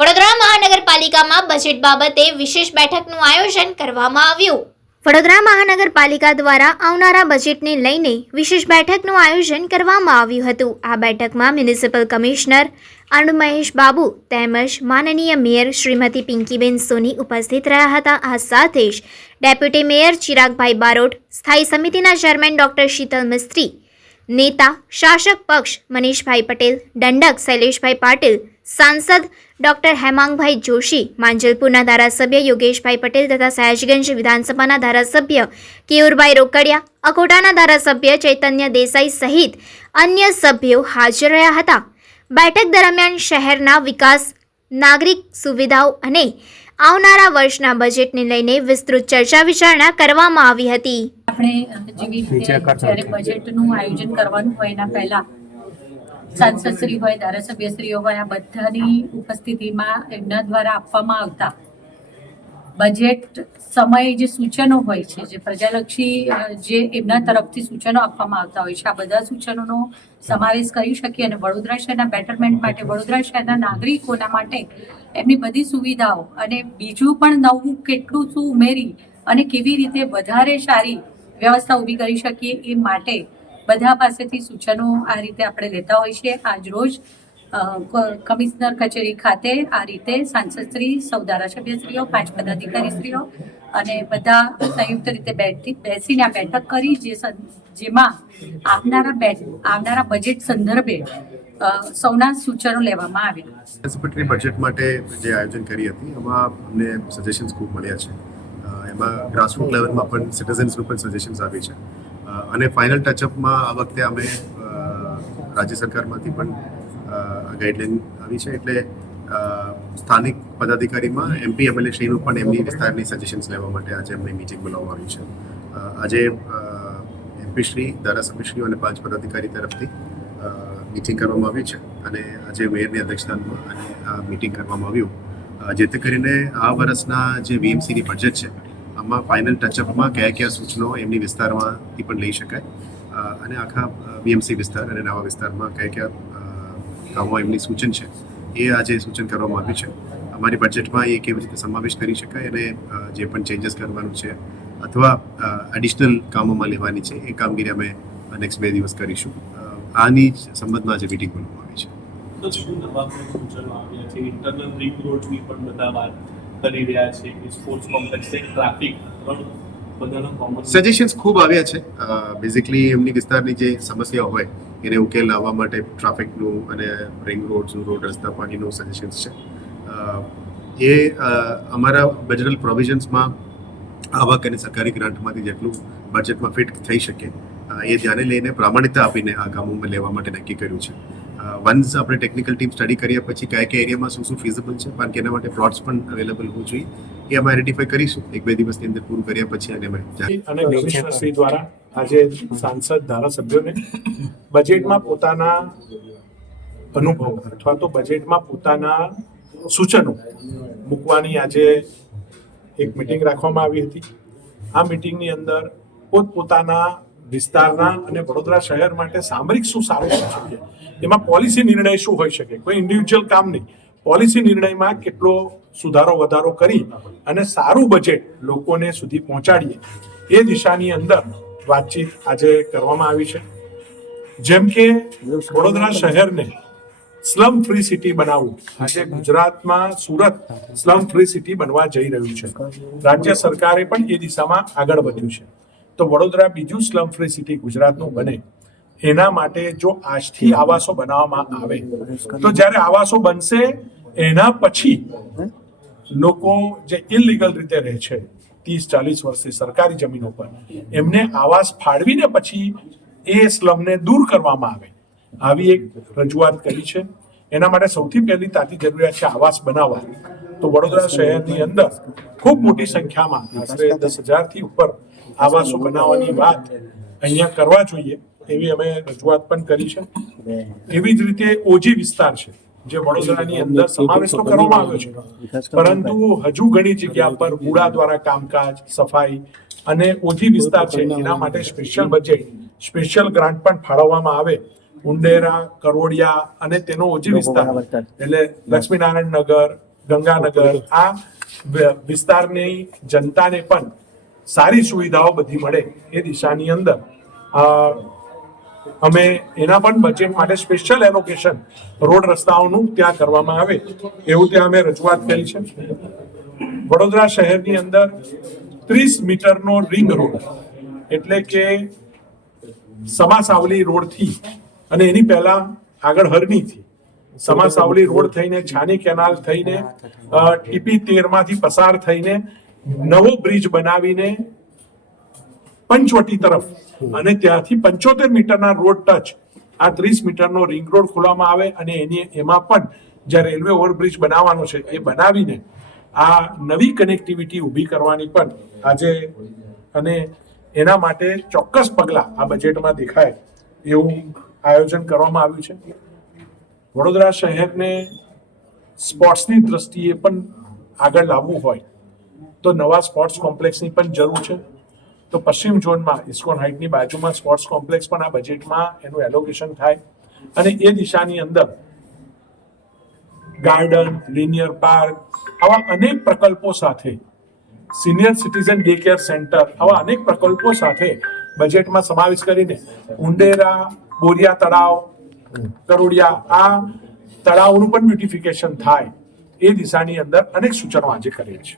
વડોદરા મહાનગરપાલિકામાં બજેટ બાબતે વિશેષ બેઠકનું આયોજન કરવામાં આવ્યું. વડોદરા મહાનગરપાલિકા દ્વારા આવનારા બજેટને લઈને વિશેષ બેઠકનું આયોજન કરવામાં આવ્યું હતું. આ બેઠકમાં મ્યુનિસિપલ કમિશનર અનુ મહેશ બાબુ તેમજ માનનીય મેયર શ્રીમતી પિંકીબેન સોની ઉપસ્થિત રહ્યા હતા. આ સાથે જ ડેપ્યુટી મેયર ચિરાગભાઈ બારોટ, સ્થાયી સમિતિના ચેરમેન ડોક્ટર શીતલ મિસ્ત્રી, નેતા શાસક પક્ષ મનીષભાઈ પટેલ, દંડક શૈલેષભાઈ પાટીલ, સાંસદ ડોક્ટર હેમાંગભાઈ જોશી, માંજલપુરના ધારાસભ્ય યોગેશભાઈ પટેલ તથા સયાજગંજ વિધાનસભાના ધારાસભ્ય કેયુરભાઈ રોકડિયા, અકોટાના ધારાસભ્ય ચૈતન્ય દેસાઈ સહિત અન્ય સભ્યો હાજર રહ્યા હતા. બેઠક દરમિયાન શહેરના વિકાસ, નાગરિક સુવિધાઓ અને આવનારા વર્ષના બજેટને લઈને વિસ્તૃત ચર્ચા વિચારણા કરવામાં આવી હતી. આપણે જેવી રીતે જ્યારે બજેટનું આયોજન કરવાનું હોય એના પહેલા સાંસદશ્રી હોય, ધારાસભ્યશ્રીઓ હોય, આ બધાની ઉપસ્થિતિમાં એમના દ્વારા આપવામાં આવતા બજેટ સમયે જે સૂચનો હોય છે, જે પ્રજાલક્ષી જે એમના તરફથી સૂચનો આપવામાં આવતા હોય છે, આ બધા સૂચનોનો સમાવેશ કરી શકીએ અને વડોદરા શહેરના બેટરમેન્ટ માટે, વડોદરા શહેરના નાગરિકોના માટે એમની બધી સુવિધાઓ અને બીજું પણ નવું કેટલું શું ઉમેરી અને કેવી રીતે વધારે સારી વ્યવસ્થા ઊભી કરી શકીએ એ માટે બધા પાસેથી સૂચનો આ રીતે આપણે લેતા હોય છે. આજ રોજ કમિશનર કચેરી ખાતે આ રીતે સાંસદશ્રી, સૌ ધારાસભ્યશ્રીઓ, 5 પદાધિકારીશ્રીઓ અને બધા સંયુક્ત રીતે બેસીને આ બેઠક કરી, જેમાં આવનારા બજેટ સંદર્ભે સૌના સૂચનો લેવામાં આવ્યા. એન્ટિસિપેટરી બજેટ માટે જે આયોજન કરી હતી એમાં અમને સજેશન્સ ખૂબ મળ્યા છે. એમાં ગ્રાસરૂટ લેવલમાં પણ સિટીઝન્સનું પણ સજેશન્સ આવી છે અને ફાઇનલ ટચઅપમાં આ વખતે અમે રાજ્ય સરકારમાંથી પણ ગાઈડલાઈન આવી છે. એટલે સ્થાનિક પદાધિકારીમાં MP MLA શ્રીનું પણ એમની વિસ્તારની સજેશન્સ લેવા માટે આજે અમને મીટિંગ બોલાવવામાં આવી છે. આજે MP શ્રી, ધારાસભ્યશ્રીઓ અને 5 પદાધિકારી તરફથી મીટિંગ કરવામાં આવી છે અને આજે મેયરની અધ્યક્ષતામાં અને આ મીટિંગ કરવામાં આવ્યું, જેથી કરીને આ વર્ષના જે VMCની બજેટ છે આમાં ફાઇનલ ટચઅપમાં કયા સૂચનો એમની વિસ્તારમાંથી પણ લઈ શકાય અને આખા VMC વિસ્તાર અને નવા વિસ્તારમાં કયા કામો એમની સૂચન છે એ આજે સૂચન કરવામાં આવ્યું છે. અમારી બજેટમાં એ કેવી રીતે સમાવેશ કરી શકાય અને જે પણ ચેન્જીસ કરવાનું છે અથવા એડિશનલ કામોમાં લેવાની છે એ કામગીરી અમે નેક્સ્ટ 2 દિવસ કરીશું. આની સંબંધમાં આજે મીટિંગ બોલવામાં આવી છે. ઇન્ટરનલ રિંગ રોડની પણ બધા વાત કરી રહ્યા છે કે સ્પોર્ટ્સ કોમ્પ્લેક્સ, ટ્રાફિક, બધાનો કોમન સજેશન્સ ખૂબ આવ્યા છે. બેઝિકલી એમની વિસ્તારની જે સમસ્યાઓ હોય એને ઉકેલ લાવવા માટે ટ્રાફિકનું અને રિંગ રોડ્સનું, રોડ રસ્તા, પાણીનું સજેશન્સ છે. એ અમારા બજેટલ પ્રોવિઝન્સમાં આવક અને સરકારી ગ્રાન્ટમાંથી જેટલું બજેટમાં ફિટ થઈ શકે એ ધ્યાને લઈને પ્રામાણિકતા આપીને આ કામોમાં લેવા માટે નક્કી કર્યું છે. વન્સ આપણે ટેકનિકલ ટીમ સ્ટડી કર્યા પછી કયા એરિયામાં શું ફિઝિબલ છે, કારણ કે એના માટે પ્લોટ્સ પણ અવેલેબલ હોવું જોઈએ, એ અમે આઈડેન્ટિફાઈ કરીશું. 1-2 દિવસની અંદર પૂરું કર્યા પછી અને કમિશનરશ્રી દ્વારા આજે સાંસદ, ધારાસભ્યોને બજેટમાં પોતાના અનુભવ અથવા તો બજેટમાં પોતાના સૂચનો મૂકવાની આજે એક મિટિંગ રાખવામાં આવી હતી. આ મિટિંગની અંદર પોતપોતાના વિસ્તારના અને વડોદરા શહેર માટે સામરિક શું સારું હોઈ શકે, એમાં પોલિસી નિર્ણય શું હોઈ શકે, કોઈ ઇન્ડિવિજ્યુઅલ કામ નહીં, પોલિસી નિર્ણયમાં કેટલો સુધારો વધારો કરી અને સારું બજેટ લોકોને સુધી પહોંચાડીએ એ દિશાની અંદર વાતચીત આજે કરવામાં આવી છે. જેમ કે વડોદરા શહેરને સ્લમ ફ્રી સિટી બનાવવું, આજે ગુજરાતમાં સુરત સ્લમ ફ્રી સિટી બનવા જઈ રહ્યું છે. રાજ્ય સરકારે પણ એ દિશામાં આગળ વધ્યું છે. તો વડોદરા બીજું સ્લમ ફ્રી સિટી ગુજરાતનું બને એના માટે જો આજથી આવાસો બનાવવામાં આવે તો જ્યારે આવાસો બનશે એના પછી લોકો જે ઇલીગલ રીતે રહે છે 30-40 વર્ષથી સરકારી જમીનો પર, એમને આવાસ ફાળવીને પછી એ સ્લમને દૂર કરવામાં આવે, આવી એક રજૂઆત કરી છે. એના માટે સૌથી પહેલી તાતી જરૂરિયાત છે આવાસ બનાવવા. તો વડોદરા શહેરની અંદર ખૂબ મોટી સંખ્યામાં આશરે 10,000થી ઉપર આવાસો બનાવવાની વાત અહીંયા કરવા જોઈએ એવી અમે રજૂઆત પણ કરી છે. એવી જ રીતે ઓજી વિસ્તાર છે જે વડોદરાની અંદર સમાવેશ તો કરવામાં આવ્યો છે, પરંતુ હજુ ઘણી જગ્યા પર મૂળા દ્વારા કામકાજ, સફાઈ અને ઓજી વિસ્તાર છે એના માટે સ્પેશિયલ બજેટ, સ્પેશિયલ ગ્રાન્ટ પણ ફાળવવામાં આવે. ઉંડેરા, કરોડિયા અને તેનો ઓજી વિસ્તાર એટલે લક્ષ્મીનારાયણ નગર, ગંગાનગર આ વિસ્તારની જનતાને પણ સારી સુવિધાઓ બધી મળે એ દિશાની અંદર અમે એના પણ બજેટ માટે સ્પેશિયલ એલોકેશન રોડ રસ્તાઓનું ત્યાં કરવામાં આવે એવું ત્યાં અમે રજૂઆત કરી છે. વડોદરા શહેરની અંદર 30 મીટરનો રિંગ રોડ એટલે કે સમાસાવલી રોડથી અને એની પહેલા આગળ હરણીથી સમાસાવલી રોડ થઈને છાની કેનાલ થઈને ટીપી 13 માંથી પસાર થઈને નવો બ્રિજ બનાવીને પંચવટી તરફ અને ત્યાંથી 75 મીટરના રોડ ટચ આ 30 મીટરનો રિંગ રોડ ખોલવામાં આવે અને એમાં પણ જે રેલવે ઓવરબ્રિજ બનાવવાનો છે એ બનાવીને આ નવી કનેક્ટિવિટી ઊભી કરવાની પણ આજે અને એના માટે ચોક્કસ પગલાં આ બજેટમાં દેખાય એવું આયોજન કરવામાં આવ્યું છે. વડોદરા શહેરને સ્પોર્ટ્સની દ્રષ્ટિએ પણ આગળ લાવવું હોય તો નવા સ્પોર્ટ્સ કોમ્પ્લેક્સની પણ જરૂર છે. તો પશ્ચિમ ઝોનમાં ઇસ્કોન હાઇટની બાજુમાં સ્પોર્ટ્સ કોમ્પ્લેક્સ પણ આ બજેટમાં એનું એલોકેશન થાય અને એ દિશાની અંદર ગાર્ડન, લિનિયર પાર્ક આવા અનેક પ્રકલ્પો સાથે senior citizen day care centre આવા અનેક પ્રકલ્પો સાથે બજેટમાં સમાવેશ કરીને ઉંડેરા, બોરિયા તળાવ, કરોડિયા આ તળાવનું પણ બ્યુટિફિકેશન થાય એ દિશાની અંદર અનેક સૂચનો આજે કરેલ છે.